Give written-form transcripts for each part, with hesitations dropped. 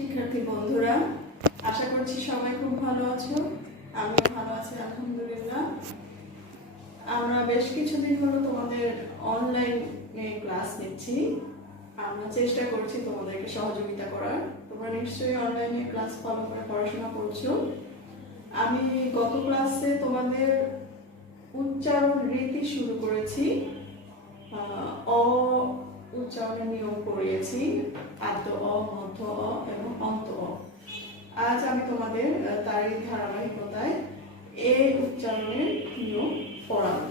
শিক্ষার্থী বন্ধুরা, আশা করছি সবাই খুব ভালো আছো। আমিও ভালো আছি আলহামদুলিল্লাহ। আমরা বেশ কিছুদিন হলো তোমাদের অনলাইনে ক্লাস নিচ্ছি। আমরা চেষ্টা করছি তোমাদেরকে সহযোগিতা করার। তোমরা নিশ্চয়ই অনলাইনে ক্লাস ফলো করে পড়াশোনা করছো। আমি গত ক্লাসে তোমাদের উচ্চারণ রীতি শুরু করেছি, অ উচ্চারণের নিয়ম পড়িয়েছি, আদ্য অ, মধ্য অ এবং অন্ত অ। আজ আমি তোমাদের তারই ধারাবাহিকতায় এ উচ্চারণের নিয়ম পড়াবো।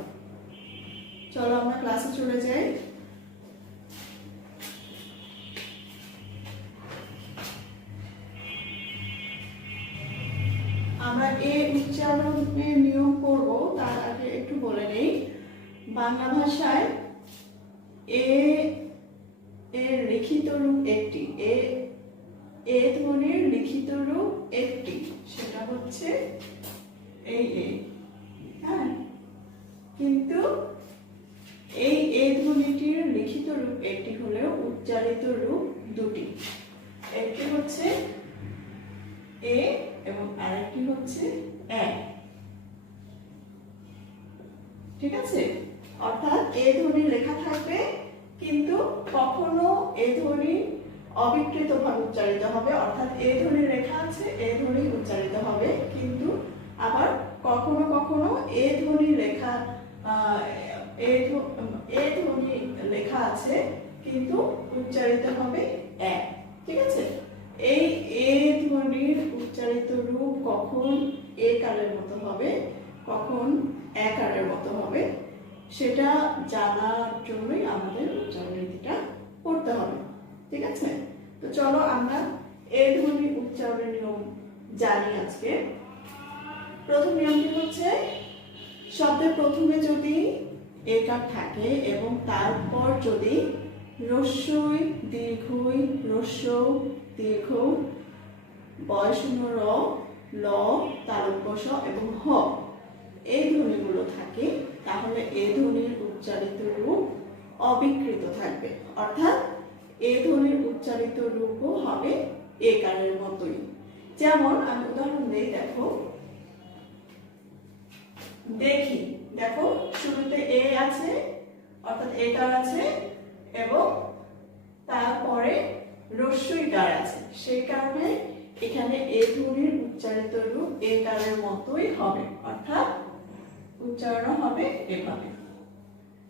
চলো আমরা ক্লাসে চলে যাই। আমরা এ উচ্চারণের নিয়ম পড়বো, তার আগে একটু বলে নেই বাংলা ভাষায় এ এর লিখিত রূপ একটি, এ ধ্বনির লিখিত রূপ একটি, সেটা হচ্ছে এই এ। হ্যাঁ, কিন্তু এই এ ধ্বনিটির লিখিত রূপ একটি হলেও উচ্চারিত রূপ দুটি। একটি হচ্ছে এ এবং আরেকটি হচ্ছে এ। ঠিক আছে, অর্থাৎ এ ধ্বনি লেখা থাকবে, কিন্তু কখনো এ ধ্বনি অবিকৃত ভাবে উচ্চারিত হবে, অর্থাৎ এ ধ্বনি লেখা আছে, এ ধ্বনি উচ্চারিত হবে। কিন্তু আবার কখনো কখনো এ ধ্বনি লেখা এ ধ্বনি লেখা আছে, কিন্তু উচ্চারিত হবে এ। ঠিক আছে, এই এ ধ্বনির উচ্চারিত রূপ কখন এ কারের মতো হবে, কখন এ কারের মতো হবে, সেটা জানার জন্যই আমাদের উচ্চারণ রীতিটা পড়তে হবে। ঠিক আছে, তো চলো আমরা এ ধ্বনি উচ্চারণের নিয়ম জানি আজকে। প্রথম নিয়মটি হচ্ছে, শব্দের প্রথমে যদি একার থাকে এবং তারপর যদি রস্যই দীর্ঘই রস্য দীর্ঘ বয়শূন্য র, ল, তালব্য শ এবং হ এই ধ্বনিগুলো থাকে, তাহলে এ ধ্বনির উচ্চারিত রূপ অবিকৃত থাকবে, অর্থাৎ এ ধ্বনির উচ্চারিত রূপও হবে এ কারের মতোই। যেমন আমি উদাহরণ দেই, দেখো দেখি, দেখো শুরুতে এ আছে, অর্থাৎ এ কার আছে, এবং তারপরে রস্যই কার আছে, সেই কারণে এখানে এ ধ্বনির উচ্চারিত রূপ এ কারের মতোই হবে, অর্থাৎ উচ্চারণ হবে এভাবে।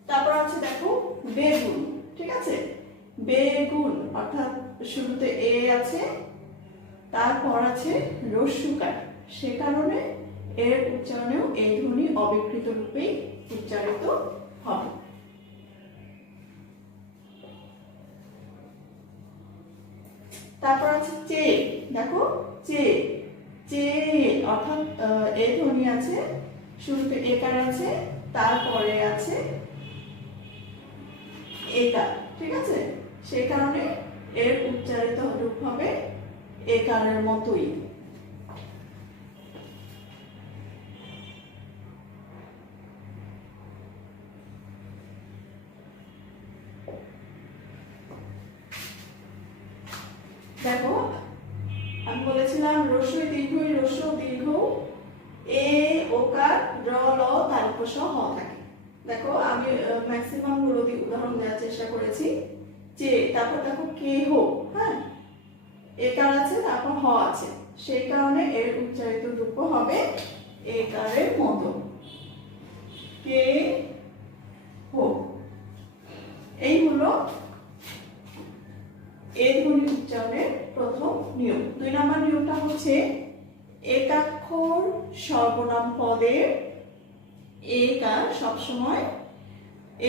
তারপর আছে দেখো বেগুন। ঠিক আছে, বেগুন অর্থাৎ শুরুতে এ আছে, তারপর আছে রস্যকার, সে কারণে এর উচ্চারণেও এই ধ্বনি অবিকৃত রূপেই উচ্চারিত হবে। তারপর আছে চে। দেখো চে, চে অর্থাৎ এ ধ্বনি আছে, শুরুতে একার আছে, তারপরে আছে একার। ঠিক আছে, সেই কারণে এর উচ্চারিত রূপ হবে একারের মতোই। দেখো আমি বলেছিলাম রস্যই দীর্ঘই রস্য দীর্ঘ এ ওকার র ল তালব্য শ হ থাকে। দেখো আমি ম্যাক্সিমাম গুলো দিয়ে উদাহরণ দেওয়ার চেষ্টা করেছি। যে তারপর দেখো কে হো, হ্যাঁ একার আছে, তারপর হ আছে, সেই কারণে এর উচ্চারিত রূপ হবে একারের মতো, কে হো। এই হলো এ ধ্বনি উচ্চারণের প্রথম নিয়ম। 2 নম্বর নিয়মটা হচ্ছে, একাক্ষর সর্বনাম পদের একার সবসময়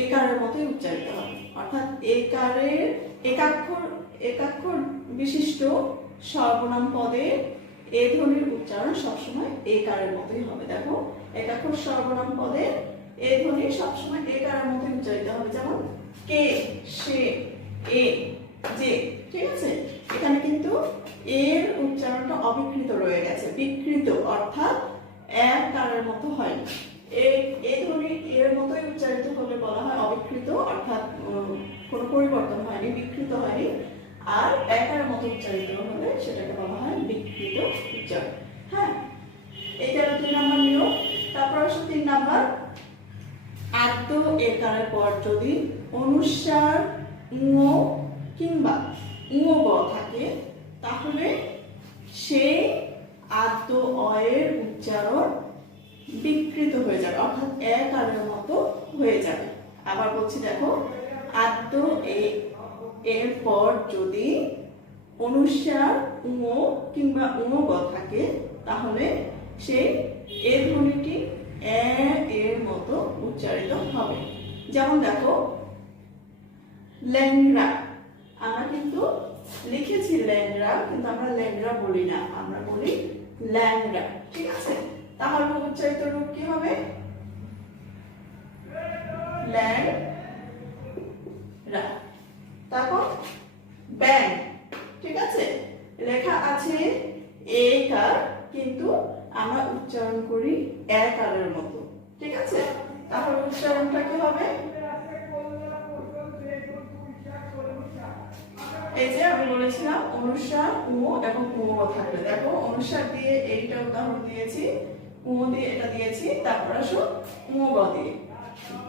একারের মতোই উচ্চারিত হবে, অর্থাৎ একারের একাক্ষর বিশিষ্ট সর্বনাম পদের এ ধ্বনির উচ্চারণ সবসময় একারের মতোই হবে। দেখো একাক্ষর সর্বনাম পদের এ ধ্বনি সবসময় একারের মতোই উচ্চারিত হবে, যেমন কে, সে, এ, যে। ঠিক আছে, এখানে কিন্তু এর উচ্চারণটা অবিকৃত রয়ে গেছে, বিকৃত অর্থাৎ এক কারের মতো হয়নি। এই ধ্বনি এর মতোই উচ্চারিত হলে বলা হয় অবিকৃত, অর্থাৎ কোনো পরিবর্তন হয়নি, বিকৃত হয়নি। আর একার মতো উচ্চারিত হলে সেটাকে বলা হয় বিকৃত উচ্চারণ। হ্যাঁ, এটা 2 নাম্বার নিয়ম। তারপর আসো 3 নাম্বার, আদ্য একারের পর যদি অনুস্বার ঙ কিংবা ঙ থাকে তাহলে সেই আদ্য অয়ের উচ্চারণ বিকৃত হয়ে যাবে, অর্থাৎ একারের মতো হয়ে যাবে। আবার বলছি দেখো, আদ্য এর পর যদি অনুস্বার ঙ কিংবা ঙ থাকে তাহলে সেই এ ধ্বনিটি এর মতো উচ্চারিত হবে। যেমন দেখো, ল্যাংড়া, আমরা কিন্তু লিখেছি ল্যাংড়া, কিন্তু আমরা ল্যাংড়া বলি না, আমরা বলি ল্যাংড়া। ঠিক আছে, তাহলে উচ্চারিত রূপ কি হবে? ল্যাংড়া। তারপর ব্যাং, ঠিক আছে, লেখা আছে একার, কিন্তু আমরা উচ্চারণ করি একারের মতো। ঠিক আছে, তাহলে উচ্চারণটা কি হবে? এই যে আমি বলেছিলাম অনুস্বার উ এবং উ থাকবে। দেখো, অনুস্বার দিয়ে এইটা উদাহরণ দিয়েছি, উ দিয়ে এটা দিয়েছি, তারপর আসো উ দিয়ে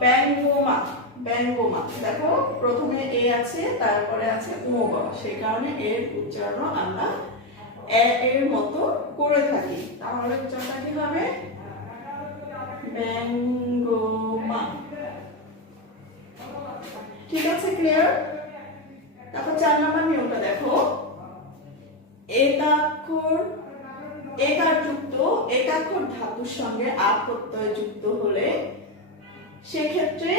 ব্যঙ্গমা। ব্যঙ্গমা, দেখো প্রথমে এ আছে, তারপরে আছে উ, সেই কারণে এর উচ্চারণ আমরা এর মতো করে থাকি। তাহলে উচ্চারণটা কি হবে? ব্যঙ্গমা। ঠিক আছে, ক্লিয়ার? তারপর 4 নাম্বার নিয়মটা দেখো, একাক্ষর ধাতুর সঙ্গে আ প্রত্যয় যুক্ত হলে সেক্ষেত্রে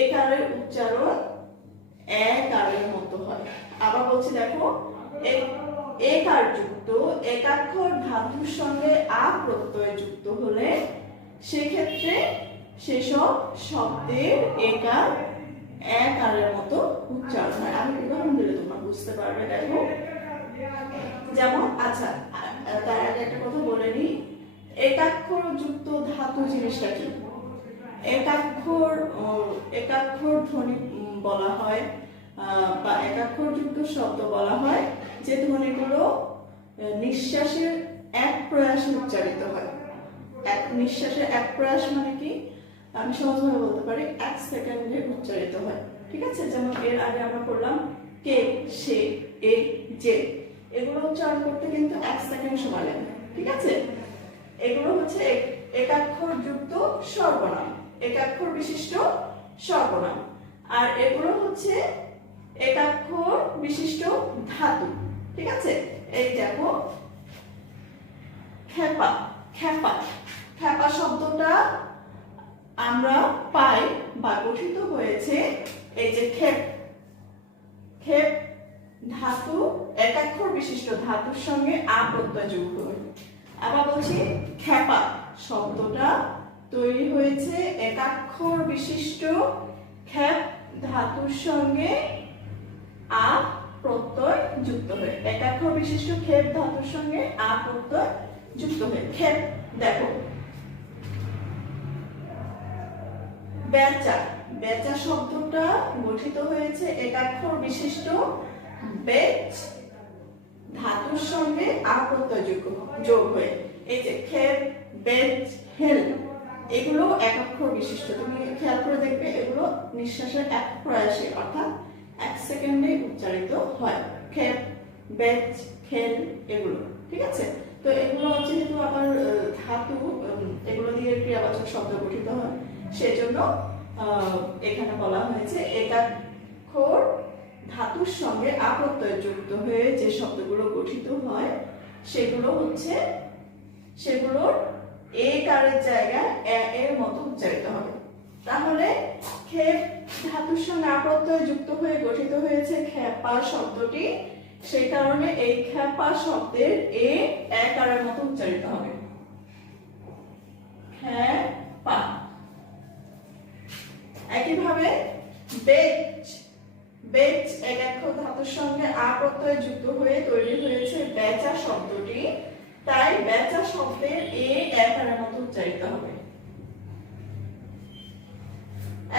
একারের উচ্চারণ একারের মতো হয়। আবার বলছি দেখো, একার যুক্ত একাক্ষর ধাতুর সঙ্গে আ প্রত্যয় যুক্ত হলে সেক্ষেত্রে সেসব শব্দের একার একারের মতো উচ্চারণ হয়। আমি উদাহরণ দিলে তোমরা বুঝতে পারবে। দেখো, যেমন, আচ্ছা তার আগে একটা কথা বলে নি, একাক্ষর যুক্ত ধাতু জিনিসটা কি? একাক্ষর ধ্বনি বলা হয় বা একাক্ষর যুক্ত শব্দ বলা হয় যে ধ্বনিগুলো নিঃশ্বাসের এক প্রয়াসে উচ্চারিত হয়। নিঃশ্বাসের এক প্রয়াস মানে কি? আমি সহজভাবে বলতে পারি, 1 সেকেন্ডে উচ্চারিত হয়। ঠিক আছে, যেমন এর আগে আমরা পড়লাম কে, সে, এ, যে, এগুলো উচ্চারণ করতে কিন্তু 1 সেকেন্ড সময় লাগে। ঠিক আছে, এগুলো হচ্ছে একাক্ষর যুক্ত সর্বনাম, একাক্ষর বিশিষ্ট সর্বনাম। আর এগুলো হচ্ছে একাক্ষর বিশিষ্ট ধাতু। ঠিক আছে, এই দেখো, খেপা। খেপা, খেপা শব্দটা আমরা পাই বা গঠিত হয়েছে এই যে খেপ। খেপ ধাতু, একাক্ষর বিশিষ্ট ধাতুর সঙ্গে আ প্রত্যয় যুক্ত হয়। আবার বলছি, খেপা শব্দটা তৈরি হয়েছে একাক্ষর বিশিষ্ট খেপ ধাতুর সঙ্গে আ প্রত্যয় যুক্ত হয়ে। একাক্ষর বিশিষ্ট খেপ ধাতুর সঙ্গে আ প্রত্যয় যুক্ত হয়ে খেপ। দেখো, বেচা। বেচা শব্দটা গঠিত হয়েছে একাক্ষর বিশিষ্ট বেচ ধাতুর সঙ্গে আ প্রত্যয় যোগ হয়ে। এই যে খেপ, বেচ, হেল, এগুলো একাক্ষর বিশিষ্ট। তুমি খেয়াল করে দেখবে, এগুলো নিঃশ্বাসের এক প্রয়াসে, অর্থাৎ 1 সেকেন্ডে উচ্চারিত হয়। খেপ, বেচ, খেল, এগুলো। ঠিক আছে, তো এগুলো যেহেতু আবার ধাতু, এগুলো দিয়ে ক্রিয়াবাচক শব্দ গঠিত হয়, সেজন্য এখানে বলা হয়েছে একাক্ষর ধাতুর সঙ্গে আ প্রত্যয় যুক্ত হয়ে যে শব্দগুলো গঠিত হয় সেগুলোর একারের জায়গায় এর মতো উচ্চারিত হবে। তাহলে খেপ ধাতুর সঙ্গে আ প্রত্যয় যুক্ত হয়ে গঠিত হয়েছে খেপা শব্দটি, সেই কারণে এই খেপা শব্দের একারের মতো উচ্চারিত হবে, খেপা। একইভাবে বেচ। বেচ একাক্ষর ধাতুর সঙ্গে আ প্রত্যয় যুক্ত হয়ে তৈরি হয়েছে বেচা শব্দটি, তাই বেচা শব্দের একারের মতো উচ্চারিত হবে।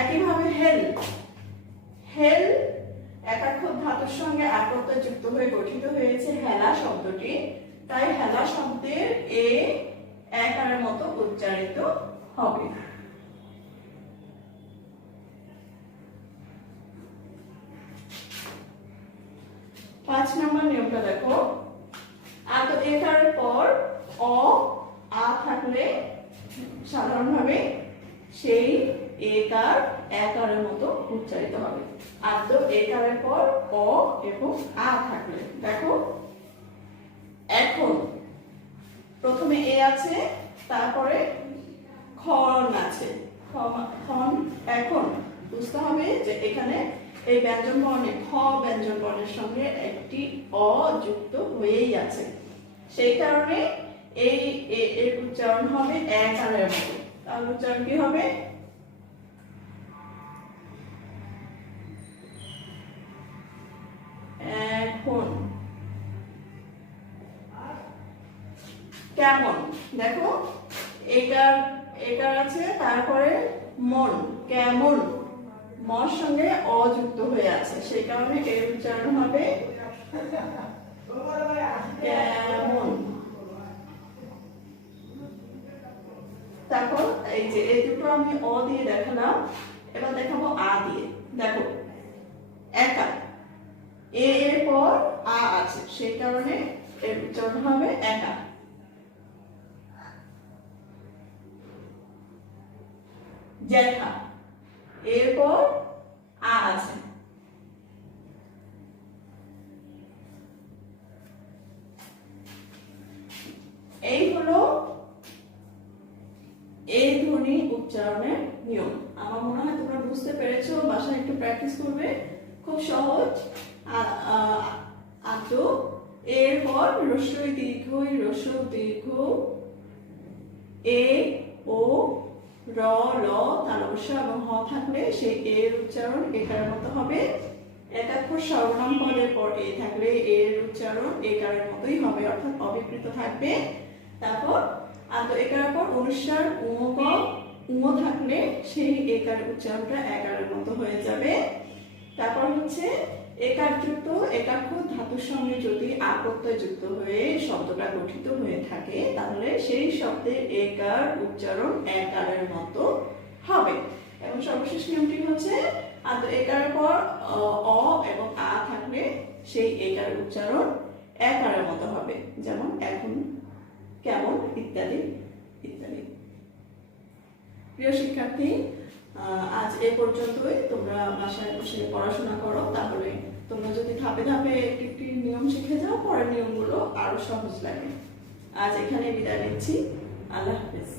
একইভাবে হেল। হেল একাক্ষর ধাতুর সঙ্গে আ প্রত্যয় যুক্ত হয়ে গঠিত হয়েছে হেলা শব্দটি, তাই হেলা শব্দের এ একারের মতো উচ্চারিত হবে। 5 নম্বর নিয়মটা দেখো, আত একারের পর অ আ থাকলে সাধারণভাবে সেই একার একারের মতো উচ্চারিত হবে। আত একারের পর অ এবং আ থাকলে দেখো, এখন প্রথমে এ আছে, তারপরে খন আছে, খন। এখন বুঝতে হবে যে এখানে এই ব্যঞ্জন বর্ণে খ ব্যঞ্জন বর্ণের সঙ্গে একটি অ যুক্ত হয়েই আছে, সেই কারণে এই এর উচ্চারণ হবে একারের মতো। তার উচ্চারণ কি হবে? এখন। কেমন, দেখো একার একার আছে, তারপরে মন, কেমন, মর সঙ্গে অযুক্ত হয়ে আছে, সেই কারণে এর উচ্চারণ হবে কেমন। তারপর এই যে এই দুটো আমি অ দিয়ে দেখালাম, এবার দেখাবো আ দিয়ে। দেখো একা, এ এর পর আ আছে, সেই কারণে এর উচ্চারণ হবে একা। জ্যাঠা, এরপর আ আছে। এই হলো এই ধ্বনি উচ্চারণের নিয়ম। আমার মনে হয় তোমরা বুঝতে পেরেছো, বাসায় একটু প্র্যাকটিস করবে, খুব সহজ। আতো এরপর রস্বই দীর্ঘই রস্ব দীর্ঘ এ ও র ল তালব্য এবং হ থাকলে সেই এর উচ্চারণ একারের মতো হবে। একাক্ষর সর্বনাম পদের পর এ থাকলে এর উচ্চারণ একারের মতোই হবে, অর্থাৎ অবিকৃত থাকবে। তারপর আন্ত একারের পর অনুস্বার উমক উম থাকলে সেই একারের উচ্চারণটা একারের মতো হয়ে যাবে। তারপর হচ্ছে একারযুক্ত একাক্ষর ধাতুর সঙ্গে যদি আ প্রত্যয় যুক্ত হয়ে শব্দটা গঠিত হয়ে থাকে, তাহলে সেই শব্দের একার উচ্চারণ একারের মতো হবে। এবং সর্বশেষ নিয়মটি হচ্ছে আন্ত একারের পর অ এবং আ থাকলে সেই একার উচ্চারণ একারের মতো হবে, যেমন এখন, কেমন ইত্যাদি ইত্যাদি। প্রিয় শিক্ষার্থী, আজ এ পর্যন্তই। তোমরা বাসায় বসে পড়াশোনা করো, তাহলে তোমরা যদি ধাপে ধাপে একটি একটি নিয়ম শিখে যাও, পরের নিয়মগুলো আরো সহজ লাগে। আজ এখানে বিদায় নিচ্ছি। আল্লাহ হাফেজ।